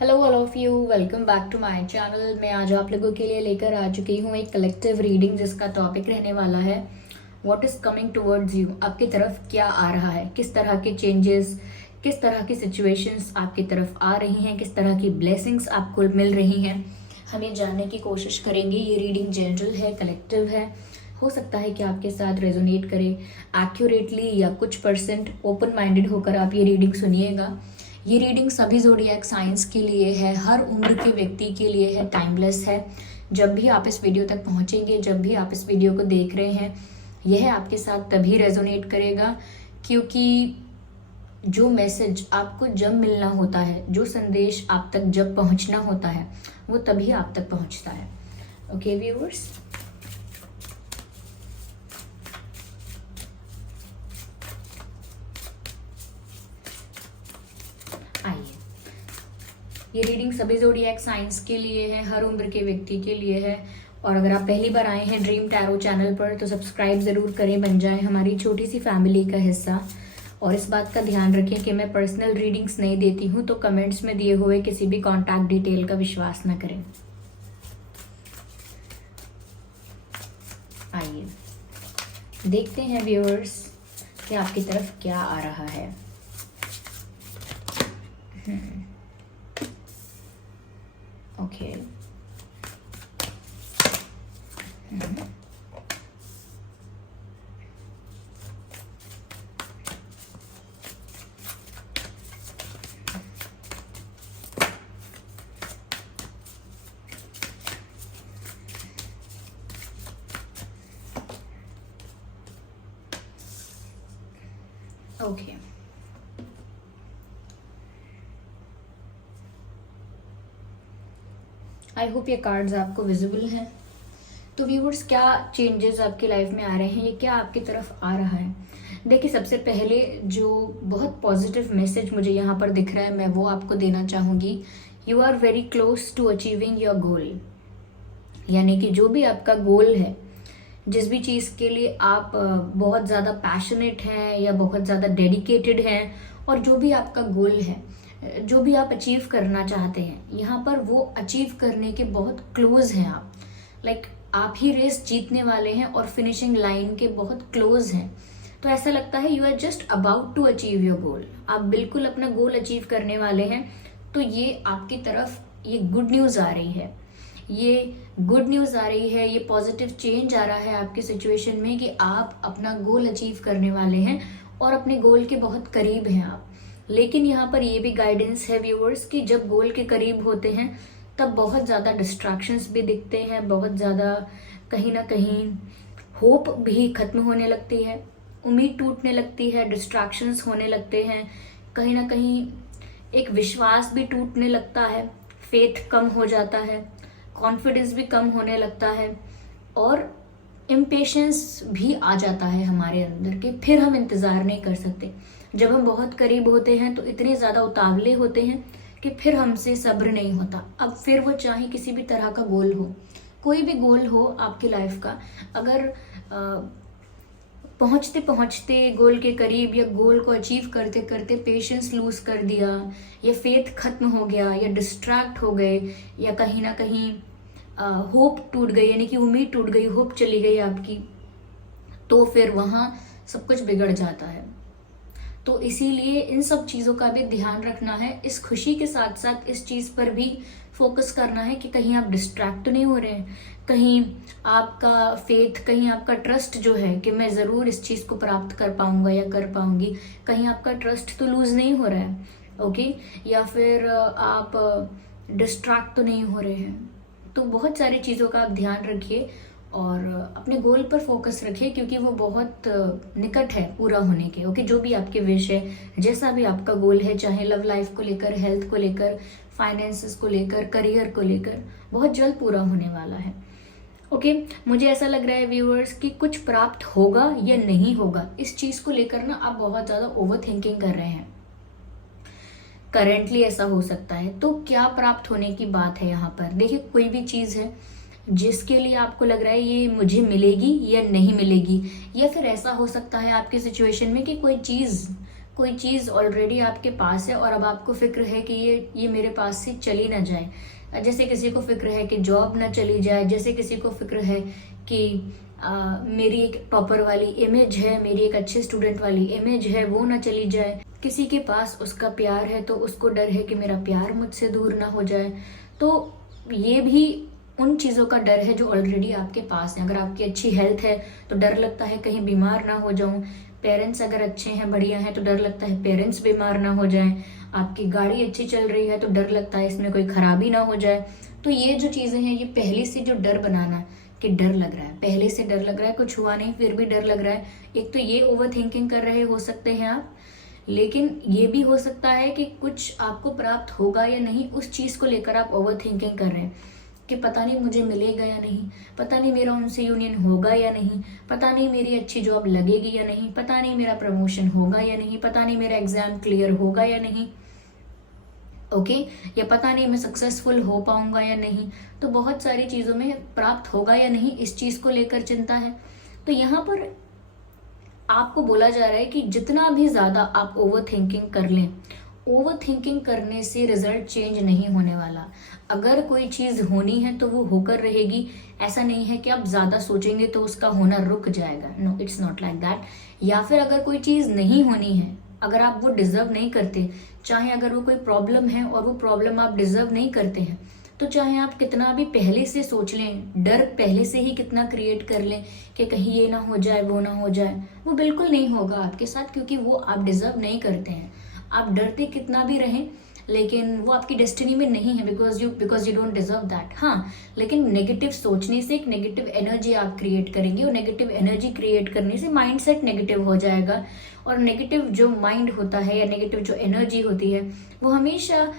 Hello all of you, welcome back to my channel. मैं आज आप लोगों के लिए लेकर आ चुकी हूँ एक कलेक्टिव रीडिंग जिसका टॉपिक रहने वाला है what is coming towards you. आपकी तरफ क्या आ रहा है, किस तरह के चेंजेस, किस तरह की सिचुएशंस आपकी तरफ आ रही हैं, किस तरह की ब्लेसिंग्स आपको मिल रही हैं, हम ये जानने की कोशिश करेंगे। ये रीडिंग जनरल है, कलेक्टिव है। हो सकता है कि आपके साथ रेजोनेट करे एक्यूरेटली या कुछ परसेंट ओपन माइंडेड होकर आप ये रीडिंग सुनिएगा। ये रीडिंग सभी ज़ोडिएक साइंस के लिए है, हर उम्र के व्यक्ति के लिए है, टाइमलेस है। जब भी आप इस वीडियो तक पहुंचेंगे, जब भी आप इस वीडियो को देख रहे हैं, यह आपके साथ तभी रेजोनेट करेगा क्योंकि जो मैसेज आपको जब मिलना होता है, जो संदेश आप तक जब पहुंचना होता है, वो तभी आप तक पहुंचता है। ओके व्यूअर्स, आइए। ये रीडिंग सभी ज़ोडिएक साइंस के लिए है, हर उम्र के व्यक्ति के लिए है। और अगर आप पहली बार आए हैं ड्रीम टैरो चैनल पर तो सब्सक्राइब ज़रूर करें, बन जाए हमारी छोटी सी फैमिली का हिस्सा। और इस बात का ध्यान रखें कि मैं पर्सनल रीडिंग्स नहीं देती हूँ, तो कमेंट्स में दिए हुए किसी भी कॉन्टैक्ट डिटेल का विश्वास न करें। आइए देखते हैं व्यूअर्स कि आपकी तरफ क्या आ रहा है। ओके ओके आई होप ये कार्ड्स आपको विजिबल हैं। तो व्यूवर्स, क्या चेंजेस आपकी लाइफ में आ रहे हैं, ये क्या आपकी तरफ आ रहा है? देखिए, सबसे पहले जो बहुत पॉजिटिव मैसेज मुझे यहाँ पर दिख रहा है, मैं वो आपको देना चाहूँगी। You are very close to achieving your goal. यानी कि जो भी आपका गोल है, जिस भी चीज़ के लिए आप बहुत ज़्यादा पैशनेट हैं या बहुत ज़्यादा डेडिकेटेड हैं, और जो भी आपका गोल है, जो भी आप अचीव करना चाहते हैं, यहाँ पर वो अचीव करने के बहुत क्लोज हैं आप। लाइक आप ही रेस जीतने वाले हैं और फिनिशिंग लाइन के बहुत क्लोज हैं। तो ऐसा लगता है you are just about to achieve your goal. आप बिल्कुल अपना गोल अचीव करने वाले हैं। तो ये आपकी तरफ ये गुड न्यूज़ आ रही है, ये गुड न्यूज़ आ रही है, ये पॉजिटिव चेंज आ रहा है आपकी सिचुएशन में कि आप अपना गोल अचीव करने वाले हैं और अपने गोल के बहुत करीब हैं आप। लेकिन यहाँ पर ये भी गाइडेंस है व्यूअर्स कि जब गोल के करीब होते हैं तब बहुत ज़्यादा डिस्ट्रैक्शंस भी दिखते हैं, बहुत ज़्यादा कहीं ना कहीं होप भी खत्म होने लगती है, उम्मीद टूटने लगती है, डिस्ट्रैक्शंस होने लगते हैं, कहीं ना कहीं एक विश्वास भी टूटने लगता है, फेथ कम हो जाता है, कॉन्फिडेंस भी कम होने लगता है और इम्पेशंस भी आ जाता है हमारे अंदर कि फिर हम इंतज़ार नहीं कर सकते। जब हम बहुत करीब होते हैं तो इतने ज़्यादा उतावले होते हैं कि फिर हमसे सब्र नहीं होता। अब फिर वो चाहे किसी भी तरह का गोल हो, कोई भी गोल हो आपकी लाइफ का, अगर पहुंचते पहुंचते गोल के करीब या गोल को अचीव करते करते पेशेंस लूज कर दिया, या फेथ खत्म हो गया, या डिस्ट्रैक्ट हो गए, या कहीं ना कहीं होप टूट गई, यानी कि उम्मीद टूट गई, होप चली गई आपकी, तो फिर वहाँ सब कुछ बिगड़ जाता है। तो इसीलिए इन सब चीज़ों का भी ध्यान रखना है। इस खुशी के साथ साथ इस चीज़ पर भी फोकस करना है कि कहीं आप डिस्ट्रैक्ट तो नहीं हो रहे हैं, कहीं आपका फेथ, कहीं आपका ट्रस्ट जो है कि मैं ज़रूर इस चीज़ को प्राप्त कर पाऊंगा या कर पाऊंगी, कहीं आपका ट्रस्ट तो लूज नहीं हो रहा है। ओके, या फिर आप डिस्ट्रैक्ट तो नहीं हो रहे हैं। तो बहुत सारी चीज़ों का आप ध्यान रखिए और अपने गोल पर फोकस रखिए क्योंकि वो बहुत निकट है पूरा होने के। ओके, जो भी आपके विश है, जैसा भी आपका गोल है, चाहे लव लाइफ को लेकर, हेल्थ को लेकर, फाइनेंसेस को लेकर, करियर को लेकर, बहुत जल्द पूरा होने वाला है। ओके, मुझे ऐसा लग रहा है व्यूअर्स कि कुछ प्राप्त होगा या नहीं होगा, इस चीज़ को लेकर ना आप बहुत ज़्यादा ओवर थिंकिंग कर रहे हैं। करेंटली ऐसा हो सकता है। तो क्या प्राप्त होने की बात है यहाँ पर? देखिए, कोई भी चीज़ है जिसके लिए आपको लग रहा है ये मुझे मिलेगी या नहीं मिलेगी, या फिर ऐसा हो सकता है आपके सिचुएशन में कि कोई चीज़ ऑलरेडी आपके पास है और अब आपको फिक्र है कि ये मेरे पास से चली ना जाए। जैसे किसी को फिक्र है कि जॉब ना चली जाए, जैसे किसी को फिक्र है कि मेरी एक टॉपर वाली इमेज है, मेरी एक अच्छे स्टूडेंट वाली इमेज है, वो ना चली जाए। किसी के पास उसका प्यार है तो उसको डर है कि मेरा प्यार मुझसे दूर ना हो जाए। तो ये भी उन चीज़ों का डर है जो ऑलरेडी आपके पास है। अगर आपकी अच्छी हेल्थ है तो डर लगता है कहीं बीमार ना हो जाऊं। पेरेंट्स अगर अच्छे हैं, बढ़िया हैं, तो डर लगता है पेरेंट्स बीमार ना हो जाएं। आपकी गाड़ी अच्छी चल रही है तो डर लगता है इसमें कोई खराबी ना हो जाए। तो ये जो चीज़ें हैं, ये पहले से जो डर बनाना कि डर लग रहा है, पहले से डर लग रहा है, कुछ हुआ नहीं फिर भी डर लग रहा है। एक तो ये ओवर थिंकिंग कर रहे हो सकते हैं आप, लेकिन ये भी हो सकता है कि कुछ आपको प्राप्त होगा या नहीं, उस चीज़ को लेकर आप ओवर थिंकिंग कर रहे हैं कि पता नहीं मुझे मिलेगा या नहीं, पता नहीं मेरा उनसे यूनियन होगा या नहीं, पता नहीं मेरी अच्छी जॉब लगेगी या नहीं, पता नहीं मेरा प्रमोशन होगा या नहीं, पता नहीं मेरा एग्जाम क्लियर होगा या नहीं, ओके, या पता नहीं मैं सक्सेसफुल हो पाऊंगा या नहीं। तो बहुत सारी चीज़ों में प्राप्त होगा या नहीं, इस चीज़ को लेकर चिंता है। तो यहाँ पर आपको बोला जा रहा है कि जितना भी ज़्यादा आप ओवर थिंकिंग कर लें, ओवर थिंकिंग करने से रिजल्ट चेंज नहीं होने वाला। अगर कोई चीज़ होनी है तो वो होकर रहेगी। ऐसा नहीं है कि आप ज़्यादा सोचेंगे तो उसका होना रुक जाएगा। No, it's not like that. या फिर अगर कोई चीज़ नहीं होनी है, अगर आप वो डिजर्व नहीं करते, चाहे अगर वो कोई प्रॉब्लम है और वो प्रॉब्लम आप डिजर्व नहीं करते हैं, तो चाहे आप कितना भी पहले से सोच लें, डर पहले से ही कितना क्रिएट कर लें कि कहीं ये ना हो जाए, वो ना हो जाए, वो बिल्कुल नहीं होगा आपके साथ, क्योंकि वो आप डिजर्व नहीं करते हैं। आप डरते कितना भी रहें, लेकिन वो आपकी डेस्टिनी में नहीं है, because you don't deserve that. हाँ, लेकिन नेगेटिव सोचने से एक नेगेटिव एनर्जी आप क्रिएट करेंगे, और नेगेटिव एनर्जी क्रिएट करने से माइंडसेट नेगेटिव हो जाएगा। और नेगेटिव जो माइंड होता है या नेगेटिव जो एनर्जी होती है, वो हमेशा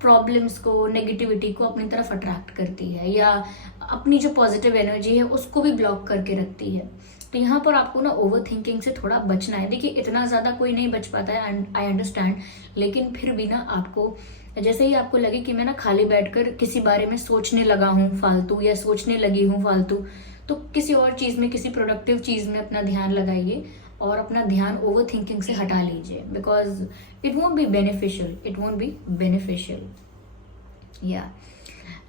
प्रॉब्लम्स को, नेगेटिविटी को अपनी तरफ अट्रैक्ट करती है, या अपनी जो पॉजिटिव एनर्जी है उसको भी ब्लॉक करके रखती है। तो यहाँ पर आपको ना ओवर थिंकिंग से थोड़ा बचना है। देखिए, इतना ज़्यादा कोई नहीं बच पाता है, आई अंडरस्टैंड, लेकिन फिर भी ना आपको, जैसे ही आपको लगे कि मैं ना खाली बैठकर किसी बारे में सोचने लगा हूँ फालतू, या सोचने लगी हूँ फालतू, तो किसी और चीज़ में, किसी प्रोडक्टिव चीज़ में अपना ध्यान लगाइए और अपना ध्यान ओवर थिंकिंग से हटा लीजिए, because it won't be beneficial, it won't be beneficial. या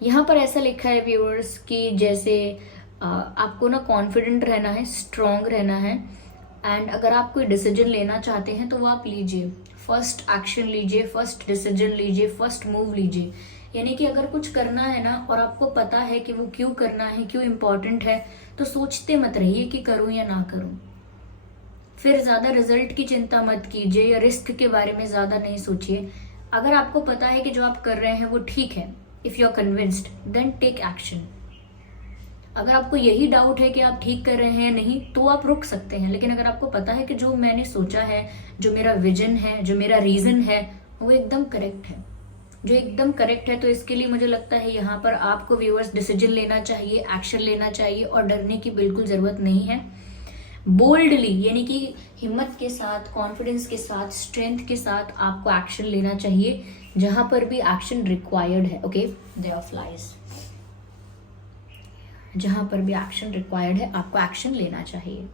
यहाँ पर ऐसा लिखा है व्यूअर्स कि जैसे आपको ना कॉन्फिडेंट रहना है, स्ट्रॉन्ग रहना है, एंड अगर आप कोई डिसीजन लेना चाहते हैं तो वो आप लीजिए, फर्स्ट एक्शन लीजिए, फर्स्ट डिसीजन लीजिए, फर्स्ट मूव लीजिए। यानी कि अगर कुछ करना है ना और आपको पता है कि वो क्यों करना है, क्यों इम्पोर्टेंट है, तो सोचते मत रहिए कि करूं या ना करूं। फिर ज़्यादा रिजल्ट की चिंता मत कीजिए या रिस्क के बारे में ज़्यादा नहीं सोचिए। अगर आपको पता है कि जो आप कर रहे हैं वो ठीक है, if you are convinced, then take action. अगर आपको यही डाउट है कि आप ठीक कर रहे हैं नहीं, तो आप रुक सकते हैं। लेकिन अगर आपको पता है कि जो मैंने सोचा है, जो मेरा विजन है, जो मेरा रीज़न है, वो एकदम करेक्ट है, जो एकदम करेक्ट है, तो इसके लिए मुझे लगता है यहाँ पर आपको व्यूअर्स डिसीजन लेना चाहिए, एक्शन लेना चाहिए, और डरने की बिल्कुल ज़रूरत नहीं है। बोल्डली, यानी कि हिम्मत के साथ, कॉन्फिडेंस के साथ, स्ट्रेंथ के साथ आपको एक्शन लेना चाहिए जहां पर भी एक्शन रिक्वायर्ड है। Okay, they are flies. जहां पर भी एक्शन रिक्वायर्ड है आपको एक्शन लेना चाहिए।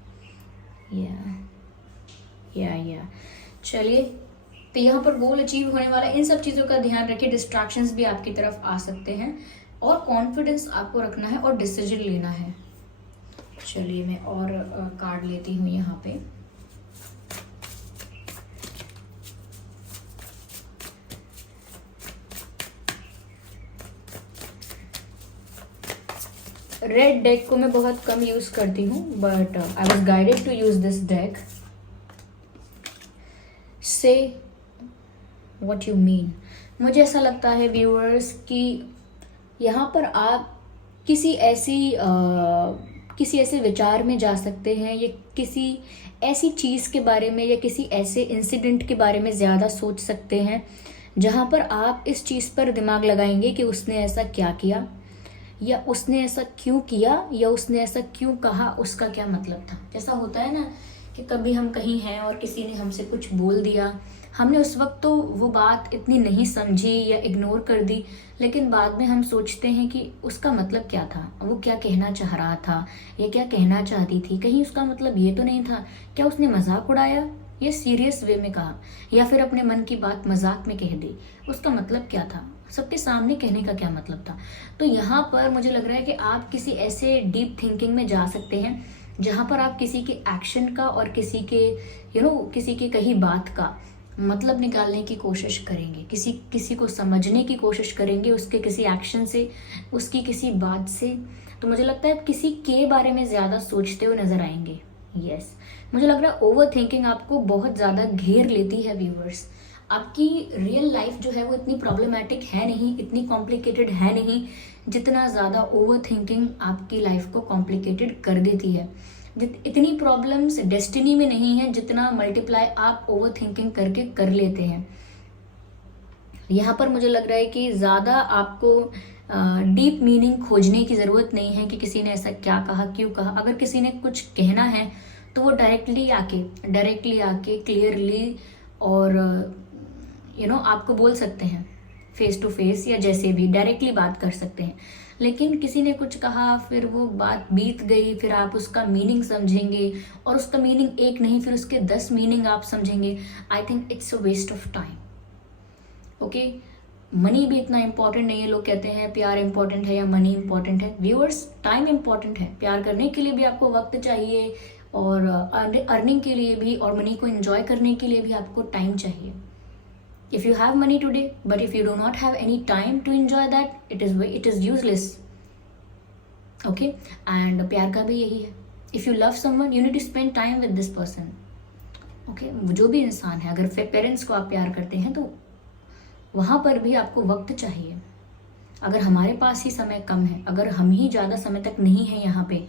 या चलिए, तो यहाँ पर गोल अचीव होने वाला, इन सब चीज़ों का ध्यान रखिए। डिस्ट्रैक्शंस भी आपकी तरफ आ सकते हैं, और कॉन्फिडेंस आपको रखना है और डिसीजन लेना है। चलिए, मैं और कार्ड लेती हूँ यहाँ पे। रेड डेक को मैं बहुत कम यूज करती हूँ, but I was guided to use this deck. Say what you mean. मुझे ऐसा लगता है व्यूअर्स कि यहाँ पर आप किसी ऐसे विचार में जा सकते हैं, या किसी ऐसी चीज़ के बारे में, या किसी ऐसे इंसिडेंट के बारे में ज़्यादा सोच सकते हैं जहाँ पर आप इस चीज़ पर दिमाग लगाएंगे कि उसने ऐसा क्या किया, या उसने ऐसा क्यों किया, या उसने ऐसा क्यों कहा, उसका क्या मतलब था। जैसा होता है ना कि कभी हम कहीं हैं और किसी ने हमसे कुछ बोल दिया, हमने उस वक्त तो वो बात इतनी नहीं समझी या इग्नोर कर दी, लेकिन बाद में हम सोचते हैं कि उसका मतलब क्या था, वो क्या कहना चाह रहा था, या क्या कहना चाहती थी, कहीं उसका मतलब ये तो नहीं था, क्या उसने मजाक उड़ाया, या सीरियस वे में कहा, या फिर अपने मन की बात मजाक में कह दी, उसका मतलब क्या था, सबके सामने कहने का क्या मतलब था। तो यहाँ पर मुझे लग रहा है कि आप किसी ऐसे डीप थिंकिंग में जा सकते हैं जहाँ पर आप किसी के एक्शन का और किसी के किसी के कही बात का मतलब निकालने की कोशिश करेंगे, किसी को समझने की कोशिश करेंगे उसके किसी एक्शन से, उसकी किसी बात से। तो मुझे लगता है आप किसी के बारे में ज़्यादा सोचते हुए नजर आएंगे। यस, मुझे लग रहा है ओवर थिंकिंग आपको बहुत ज़्यादा घेर लेती है व्यूवर्स। आपकी रियल लाइफ जो है वो इतनी प्रॉब्लमेटिक है नहीं, इतनी कॉम्प्लिकेटेड है नहीं, जितना ज़्यादा ओवर थिंकिंग आपकी लाइफ को कॉम्प्लिकेटेड कर देती है। इतनी प्रॉब्लम्स डेस्टिनी में नहीं है जितना मल्टीप्लाई आप ओवर थिंकिंग करके कर लेते हैं। यहाँ पर मुझे लग रहा है कि ज़्यादा आपको डीप मीनिंग खोजने की ज़रूरत नहीं है कि किसी ने ऐसा क्या कहा, क्यों कहा। अगर किसी ने कुछ कहना है तो वो डायरेक्टली आके क्लियरली और आपको बोल सकते हैं, फेस टू फेस या जैसे भी डायरेक्टली बात कर सकते हैं। लेकिन किसी ने कुछ कहा, फिर वो बात बीत गई, फिर आप उसका मीनिंग समझेंगे और उसका मीनिंग एक नहीं फिर उसके 10 मीनिंग आप समझेंगे। I think it's a waste of time. Okay, money भी इतना इंपॉर्टेंट नहीं है। लोग कहते हैं प्यार इंपॉर्टेंट है या मनी इंपॉर्टेंट है। व्यूअर्स, टाइम इंपॉर्टेंट है। प्यार करने के लिए भी आपको वक्त चाहिए और अर्निंग के लिए भी और मनी को एंजॉय करने के लिए भी आपको टाइम चाहिए। If you have money today, but if you do not have any time to enjoy that, it is useless. Okay, and प्यार का भी यही है। If you love someone, you need to spend time with this person. Okay, जो भी इंसान है, अगर पेरेंट्स को आप प्यार करते हैं तो वहाँ पर भी आपको वक्त चाहिए। अगर हमारे पास ही समय कम है, अगर हम ही ज़्यादा समय तक नहीं है यहाँ पे,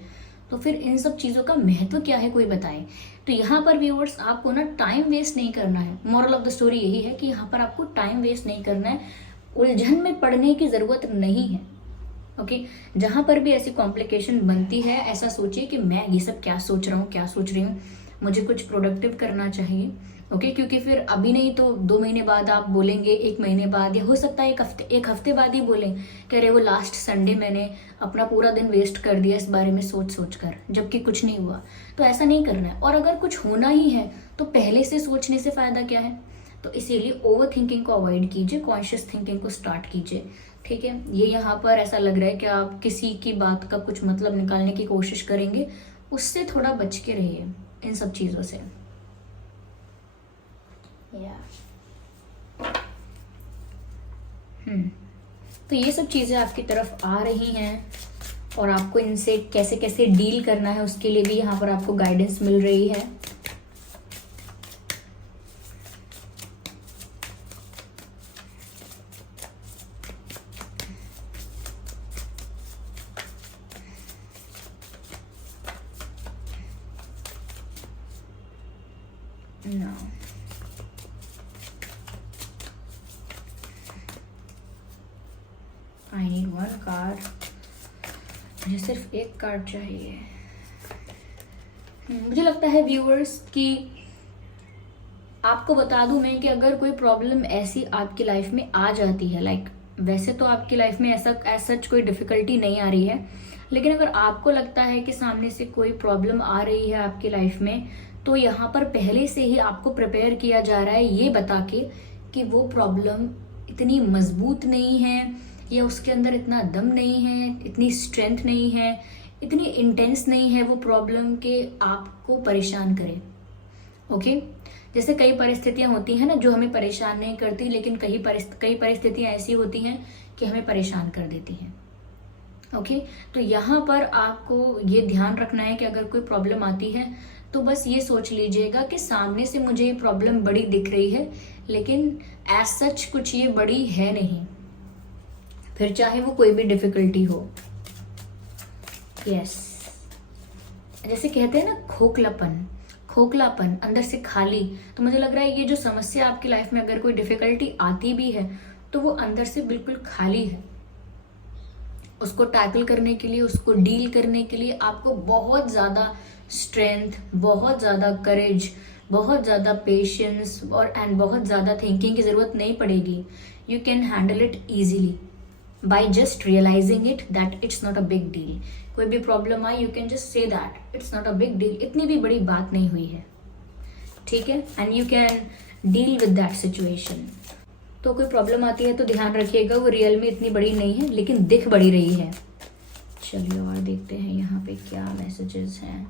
तो फिर इन सब चीज़ों का महत्व क्या है, कोई बताए। तो यहाँ पर व्यूअर्स आपको ना टाइम वेस्ट नहीं करना है। मोरल ऑफ द स्टोरी यही है कि यहाँ पर आपको टाइम वेस्ट नहीं करना है, उलझन में पड़ने की ज़रूरत नहीं है। ओके, जहाँ पर भी ऐसी कॉम्प्लिकेशन बनती है, ऐसा सोचिए कि मैं ये सब क्या सोच रहा हूँ, क्या सोच रही हूँ, मुझे कुछ प्रोडक्टिव करना चाहिए। ओके, क्योंकि फिर अभी नहीं तो 2 महीने बाद आप बोलेंगे, 1 महीने बाद, या हो सकता है एक हफ्ते बाद ही बोलें कि अरे वो लास्ट संडे मैंने अपना पूरा दिन वेस्ट कर दिया इस बारे में सोच कर, जबकि कुछ नहीं हुआ। तो ऐसा नहीं करना है। और अगर कुछ होना ही है तो पहले से सोचने से फायदा क्या है। तो इसीलिए ओवर थिंकिंग को अवॉइड कीजिए, कॉन्शियस थिंकिंग को स्टार्ट कीजिए। ठीक है, ये यहाँ पर ऐसा लग रहा है कि आप किसी की बात का कुछ मतलब निकालने की कोशिश करेंगे, उससे थोड़ा बच के रहिए इन सब चीज़ों से। तो ये सब चीज़ें आपकी तरफ आ रही हैं और आपको इनसे कैसे कैसे डील करना है उसके लिए भी यहाँ पर आपको गाइडेंस मिल रही है। No. I need 1 card. मुझे सिर्फ 1 कार्ड चाहिए। मुझे लगता है व्यूअर्स कि आपको बता दूं मैं कि अगर कोई प्रॉब्लम ऐसी आपकी लाइफ में आ जाती है, लाइक वैसे तो आपकी लाइफ में ऐसा सच कोई डिफिकल्टी नहीं आ रही है, लेकिन अगर आपको लगता है कि सामने से कोई प्रॉब्लम आ रही है आपकी लाइफ में, तो यहाँ पर पहले से ही आपको प्रिपेयर किया जा रहा है ये बता के कि वो प्रॉब्लम इतनी मजबूत नहीं है, या उसके अंदर इतना दम नहीं है, इतनी स्ट्रेंथ नहीं है, इतनी इंटेंस नहीं है वो प्रॉब्लम के आपको परेशान करे। ओके, जैसे कई परिस्थितियां होती हैं ना जो हमें परेशान नहीं करती, लेकिन कई परिस्थितियां ऐसी होती हैं कि हमें परेशान कर देती हैं। ओके, तो यहाँ पर आपको ये ध्यान रखना है कि अगर कोई प्रॉब्लम आती है तो बस ये सोच लीजिएगा कि सामने से मुझे ये प्रॉब्लम बड़ी दिख रही है, लेकिन एज सच कुछ ये बड़ी है नहीं, फिर चाहे वो कोई भी डिफिकल्टी हो। यस, जैसे कहते हैं ना खोखलापन, अंदर से खाली। तो मुझे लग रहा है ये जो समस्या आपकी लाइफ में अगर कोई डिफिकल्टी आती भी है तो वो अंदर से बिल्कुल खाली है। उसको टैकल करने के लिए, उसको डील करने के लिए आपको बहुत ज़्यादा स्ट्रेंथ, बहुत ज़्यादा करेज, बहुत ज़्यादा पेशेंस एंड बहुत ज़्यादा थिंकिंग की ज़रूरत नहीं पड़ेगी। You can handle it easily by just realizing it that it's not a big deal. कोई भी प्रॉब्लम आए, you can just say that it's not a big deal, इतनी भी बड़ी बात नहीं हुई है। ठीक है, and you can deal with that situation. तो कोई प्रॉब्लम आती है तो ध्यान रखिएगा वो रियल में इतनी बड़ी नहीं है, लेकिन दिख बड़ी रही है। चलिए और देखते हैं यहाँ पे क्या मैसेजेस हैं।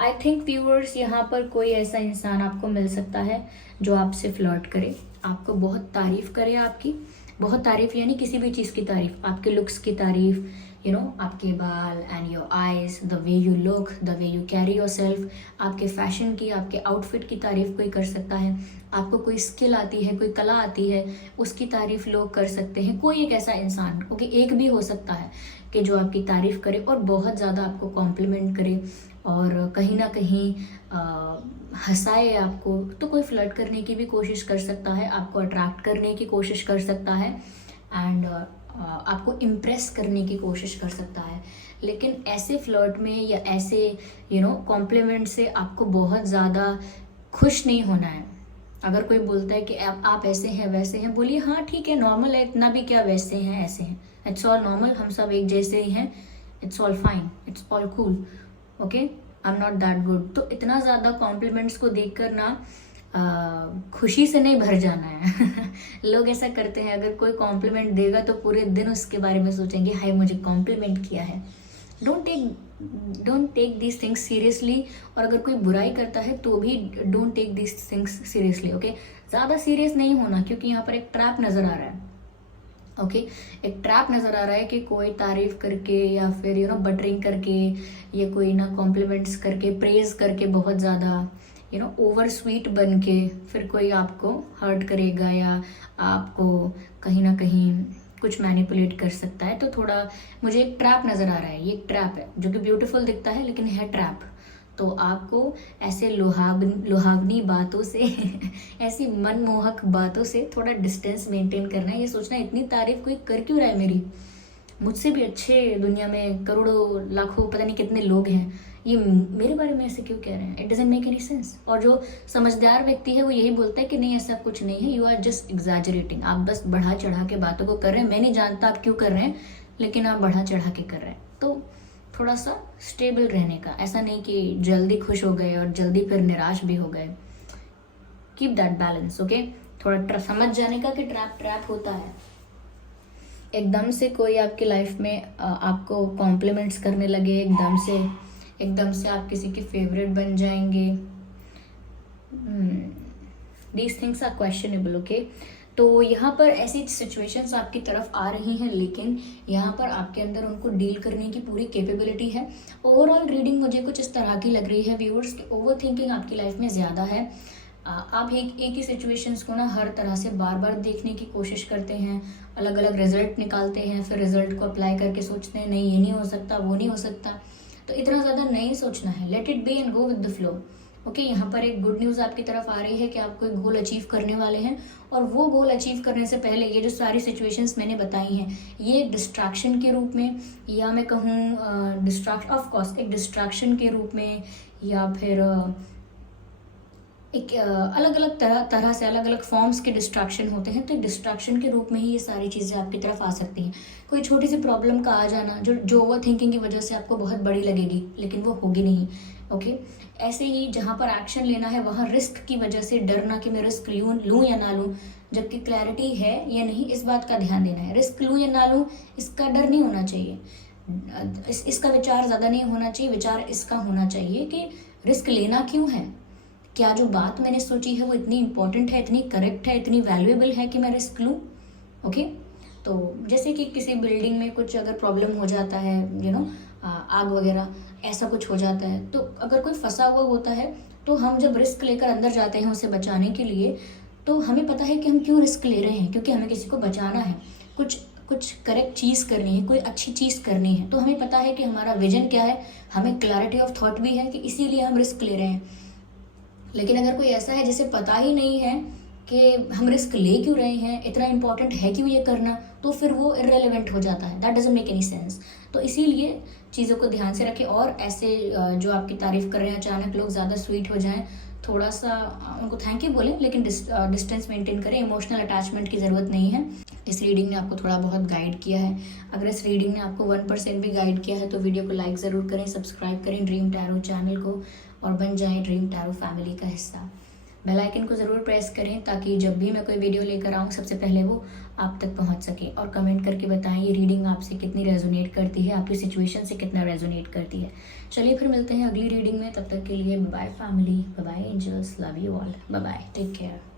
आई थिंक व्यूअर्स, यहाँ पर कोई ऐसा इंसान आपको मिल सकता है जो आपसे फ्लर्ट करे, आपको बहुत तारीफ करे, आपकी बहुत तारीफ यानी किसी भी चीज़ की तारीफ, आपके लुक्स की तारीफ, आपके बाल and your eyes, the way you look, the way you carry your self, आपके फैशन की, आपके आउटफिट की तारीफ कोई कर सकता है, आपको कोई स्किल आती है, कोई कला आती है, उसकी तारीफ लोग कर सकते हैं। कोई एक ऐसा इंसान, ओके, एक भी हो सकता है कि जो आपकी तारीफ करे और बहुत ज़्यादा आपको कॉम्प्लीमेंट करे और कहीं ना कहीं हंसाए आपको। तो कोई फ्लर्ट करने की भी कोशिश कर सकता है, आपको अट्रैक्ट करने की कोशिश कर सकता है एंड आपको इम्प्रेस करने की कोशिश कर सकता है। लेकिन ऐसे फ्लर्ट में या ऐसे कॉम्प्लीमेंट से आपको बहुत ज़्यादा खुश नहीं होना है। अगर कोई बोलता है कि आप ऐसे हैं वैसे हैं, बोलिए हाँ ठीक है, नॉर्मल है, इतना भी क्या वैसे हैं ऐसे हैं, इट्स ऑल नॉर्मल, हम सब एक जैसे ही हैं, it's all fine, it's all cool, okay, I am not that good. तो इतना ज़्यादा कॉम्प्लीमेंट्स को देखकर ना खुशी से नहीं भर जाना है। लोग ऐसा करते हैं, अगर कोई कॉम्प्लीमेंट देगा तो पूरे दिन उसके बारे में सोचेंगे, हाय मुझे कॉम्प्लीमेंट किया है। Don't take these things seriously. और अगर कोई बुराई करता है तो भी don't take these things seriously, okay. ज़्यादा सीरियस नहीं होना, क्योंकि यहाँ पर एक ट्रैप नज़र आ रहा है, ओके एक ट्रैप नज़र आ रहा है कि कोई तारीफ करके या फिर बटरिंग करके या कोई ना कॉम्प्लीमेंट्स करके, प्रेज करके, बहुत ज़्यादा ओवर स्वीट बन के फिर कोई आपको हर्ट करेगा या आपको कहीं ना कहीं कुछ मैनिपुलेट कर सकता है। तो थोड़ा मुझे एक ट्रैप नज़र आ रहा है, ये एक ट्रैप है जो कि ब्यूटीफुल दिखता है लेकिन है ट्रैप। तो आपको ऐसे लुहावनी बातों से ऐसी मनमोहक बातों से थोड़ा डिस्टेंस मेंटेन करना है। ये सोचना इतनी तारीफ कोई कर क्यों रहा है मेरी, मुझसे भी अच्छे दुनिया में करोड़ों लाखों पता नहीं कितने लोग हैं, ये मेरे बारे में ऐसे क्यों कह रहे हैं, it doesn't make any sense. और जो समझदार व्यक्ति है वो यही बोलता है कि नहीं ऐसा कुछ नहीं है, यू आर जस्ट एग्जैजरेटिंग, आप बस बढ़ा चढ़ा के बातों को कर रहे हैं, मैं नहीं जानता आप क्यों कर रहे हैं लेकिन आप बढ़ा चढ़ा के कर रहे हैं। तो थोड़ा सा स्टेबल रहने का, ऐसा नहीं कि जल्दी खुश हो गए और जल्दी फिर निराश भी हो गए। Keep that balance, okay. थोड़ा समझ जाने का कि ट्रैप होता है। एकदम से कोई आपकी लाइफ में आपको कॉम्प्लीमेंट्स करने लगे, एकदम से आप किसी के फेवरेट बन जाएंगे, these things are questionable, okay. तो यहाँ पर ऐसी सिचुएशंस आपकी तरफ आ रही हैं, लेकिन यहाँ पर आपके अंदर उनको डील करने की पूरी कैपेबिलिटी है। ओवरऑल रीडिंग मुझे कुछ इस तरह की लग रही है व्यूअर्स कि ओवर थिंकिंग आपकी लाइफ में ज़्यादा है। आप एक ही सिचुएशंस को ना हर तरह से बार बार देखने की कोशिश करते हैं, अलग अलग रिजल्ट निकालते हैं, फिर रिजल्ट को अप्लाई करके सोचते हैं नहीं ये नहीं हो सकता, वो नहीं हो सकता। तो इतना ज़्यादा नहीं सोचना है, let it be and go with the flow, okay. यहाँ पर एक गुड न्यूज़ आपकी तरफ आ रही है कि आप कोई गोल अचीव करने वाले हैं, और वो गोल अचीव करने से पहले ये जो सारी सिचुएशंस मैंने बताई हैं ये एक डिस्ट्रैक्शन के रूप में, या मैं कहूँ एक डिस्ट्रैक्शन के रूप में, या फिर एक अलग अलग तरह से अलग अलग फॉर्म्स के डिस्ट्रैक्शन होते हैं। तो डिस्ट्रैक्शन के रूप में ही ये सारी चीज़ें आपकी तरफ आ सकती हैं। कोई छोटी सी प्रॉब्लम का आ जाना जो ओवर थिंकिंग की वजह से आपको बहुत बड़ी लगेगी लेकिन वो होगी नहीं, ओके। ऐसे ही जहाँ पर एक्शन लेना है वहाँ रिस्क की वजह से डरना कि मैं रिस्क लूँ या ना लूँ, जबकि क्लैरिटी है या नहीं इस बात का ध्यान देना है। रिस्क लूँ या ना लूँ इसका डर नहीं होना चाहिए, इसका विचार ज़्यादा नहीं होना चाहिए। विचार इसका होना चाहिए कि रिस्क लेना क्यों है, क्या जो बात मैंने सोची है वो इतनी इंपॉर्टेंट है, इतनी करेक्ट है, इतनी वैल्यूएबल है कि मैं रिस्क लूँ, ओके। तो जैसे कि किसी बिल्डिंग में कुछ अगर प्रॉब्लम हो जाता है, आग वगैरह ऐसा कुछ हो जाता है, तो अगर कोई फंसा हुआ होता है तो हम जब रिस्क लेकर अंदर जाते हैं उसे बचाने के लिए, तो हमें पता है कि हम क्यों रिस्क ले रहे हैं, क्योंकि हमें किसी को बचाना है, कुछ करेक्ट चीज़ करनी है, कोई अच्छी चीज़ करनी है। तो हमें पता है कि हमारा विजन क्या है, हमें क्लैरिटी ऑफ थॉट भी है कि इसीलिए हम रिस्क ले रहे हैं। लेकिन अगर कोई ऐसा है जिसे पता ही नहीं है कि हम रिस्क ले क्यों रहे हैं, इतना इंपॉर्टेंट है क्यों ये करना, तो फिर वो इररेलेवेंट हो जाता है, that doesn't make any sense. तो इसीलिए चीज़ों को ध्यान से रखें। और ऐसे जो आपकी तारीफ कर रहे हैं अचानक लोग ज़्यादा स्वीट हो जाएं, थोड़ा सा उनको थैंक यू बोलें, लेकिन डिस्टेंस मेंटेन करें, इमोशनल अटैचमेंट की ज़रूरत नहीं है। इस रीडिंग ने आपको थोड़ा बहुत गाइड किया है। अगर इस रीडिंग ने आपको 1% भी गाइड किया है तो वीडियो को लाइक ज़रूर करें, सब्सक्राइब करें ड्रीम टैरो चैनल को और बन जाएं ड्रीम टैरो फैमिली का हिस्सा। बेल आइकन को ज़रूर प्रेस करें ताकि जब भी मैं कोई वीडियो लेकर आऊँ सबसे पहले वो आप तक पहुँच सके। और कमेंट करके बताएं ये रीडिंग आपसे कितनी रेजोनेट करती है, आपकी सिचुएशन से कितना रेजोनेट करती है। चलिए फिर मिलते हैं अगली रीडिंग में, तब तक के लिए bye bye family, bye bye angels, love you all, bye bye, take care.